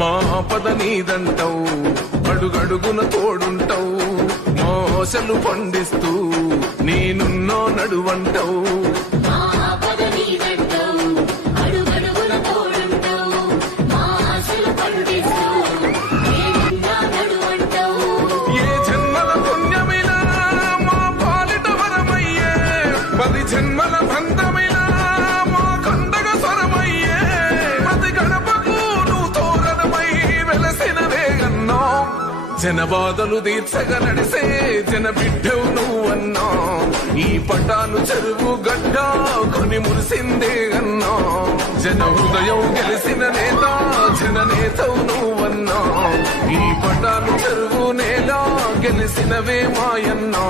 మా పద నీదంటావు, అడుగడుగున తోడుంటావు, మోసలు పండిస్తూ నేనున్నో నడువంటావు. ఏ జన్మల పుణ్యమిలా మా పాలిట వరమయ్యే, 10 జన్మల బంధమిలా మా కండగ స్వరమయ్యే, ప్రతి గడపకు నువ్వు తోరణమై వెలసినవే అన్నా. జనబాధలు తీర్చగా నడిసే జన బిడ్డవు నువ్వన్నా. ఈ పటాను చెరువు గడ్డ కొని మురిసిందే అన్నా. జన హృదయం గెలిసిన నేత జన నేతవు నువ్వన్నా. ఈ పటాను చెరువు నేల గెలిసినవే మాయన్నా.